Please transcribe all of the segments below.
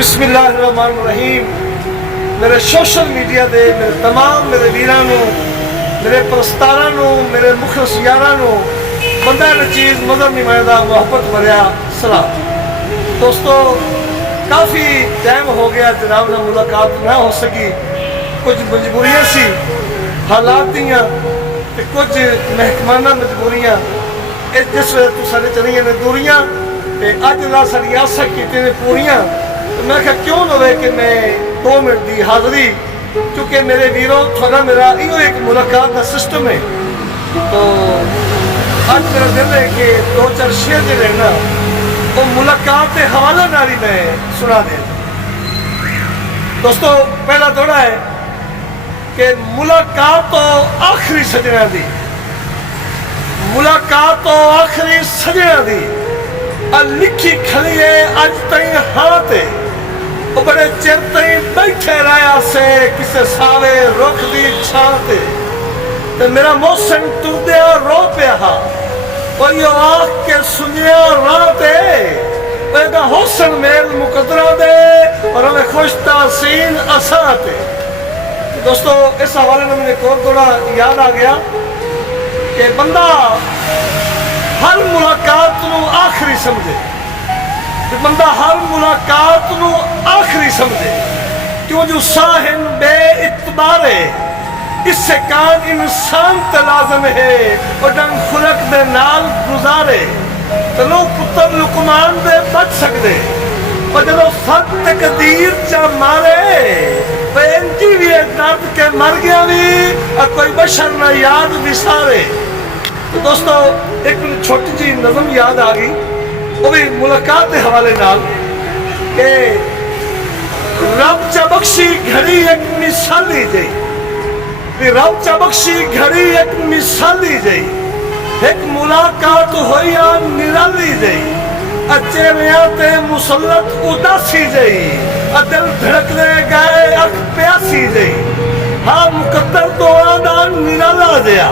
बिस्मिल्लाहिर्रहमानिर्रहीम। मेरे social media दे मेरे तमाम मेरे वीरां नूं, मेरे प्रस्तारां नूं, मेरे मुखलिस यारां नूं बंदा नचीज़ मज़हब नुमाइंदा मोहब्बत भरिया सलाम। दोस्तों, काफ़ी टाइम हो गया जनाब नाल मुलाकात ना हो सकी। कुछ मजबूरियां सी हालात दियां ते कुछ महकमाना मजबूरियां जिस वजह तो साढ़े चलियां ने दूरियां ते अज ला साड़ी आसा कीती ने पूरियां। तो मैं क्या क्यों ना हो कि मैं 2 मिनट की हाज़री, क्योंकि मेरे वीरों थोड़ा मेरा इो एक मुलाकात का सिस्टम है। तो अज मेरा दिल है कि 2-4 शेर जो ना वो मुलाकात के हवाले नाल ही मैं सुना दे। दोस्तों, पहला दौड़ा है कि मुलाकात तो आखिरी सजना दी, मुलाकात तो आखिरी सजना दी लिखी खली है अज तई हाथ। वो बड़े चिर तई बैठे रहा से किसे सावे रुख दी छां ते मेरा मौसम तुरदिया रो पिया आख के सुनिया राह ते हुसन मेल मुकदरा दे और हमें खुश तासीन असा ते। दोस्तों, इस हवाले में मुझे और थोड़ा याद आ गया कि बंदा हर मुलाकात नूं आखिरी समझे, बंदा हर मुलाकात नूं आखिरी समझे, क्यों जो साहिन बे इतबारे इससे कान इंसान तलाजम है और डंग खुलक दे नाल गुजारे तो लोग पुत्र लुकमान दे बच सकते और जब सत तकदीर चा मारे इंजी भी दर्द के मर गया भी और कोई बशर ना याद विसारे। तो दोस्तों, एक छोटी जी नज़म याद आ गई, वो भी मुलाकात के हवाले नाल के रब चा बख्शी घड़ी एक मिसाली जई, रब चा बख्शी घड़ी एक मिसाली जई, एक मुलाकात होया निराली जई, चेहरिया ते मुसल्लत उदासी जई, दिल धड़कने गए अख प्यासी जई। हाँ, मुकद्दर तो आदा निराला दिया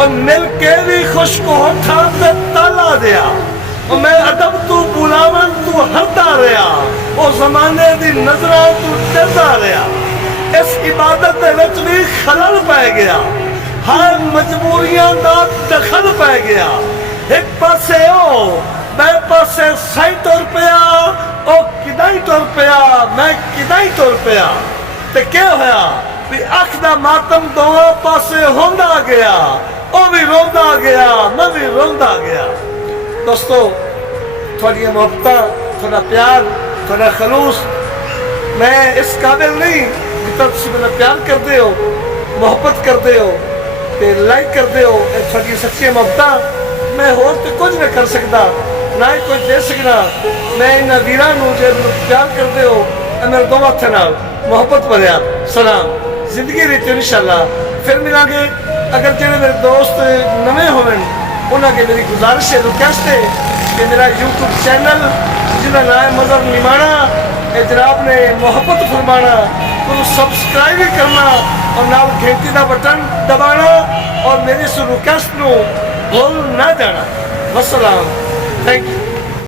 और मिल के भी खुश को होठा ते ताला दिया और मैं अदब तू बुलावन तू हरदा रहा वो जमाने दी नजरा तू डरदा रहा। इस इबादत दे विच भी खलल पै गया, हर मजबूरियां दा दखल पै गया। एक पासे ओ मैं पासे सही तुर पिया, ओ किदाई तुर पिया, मैं किदाई तुर पिया ते क्या होया भी अख दा मातम दोवां पासे होंदा गया, ओ भी रोंदा गया, मैं भी रोंदा गया। दोस्तों, थोड़ी मोहब्बत, थोड़ा प्यार, थोड़ा खलूस मैं इस काबिल नहीं जितना तुम मेरा प्यार करते हो, मोहब्बत करते हो ते लाइक करते हो। थोड़ी सच्ची मोहब्बत मैं होर तो कुछ नहीं कर सकता, ना ही कुछ दे सकता। मैं इन वीरां नूं जे प्यार करते हो मेरे दो हत्थां नाल मोहब्बत भरिया सलाम। जिंदगी रीत इंशाअल्लाह फिर मिलांगे। अगर जेडे मेरे दोस्त नवे होवन उन्होंने मेरी गुजारिश है, रिक्वेस्ट है कि मेरा यूट्यूब चैनल जिसका नाम है मज़हब निमाना, जनाब ने मोहब्बत फरमाना, तो सब्सक्राइब भी करना और नाल घंटी का बटन दबाना और मेरी इस रिक्वेस्ट को भूल ना जाना। वस्सलाम, थैंक यू।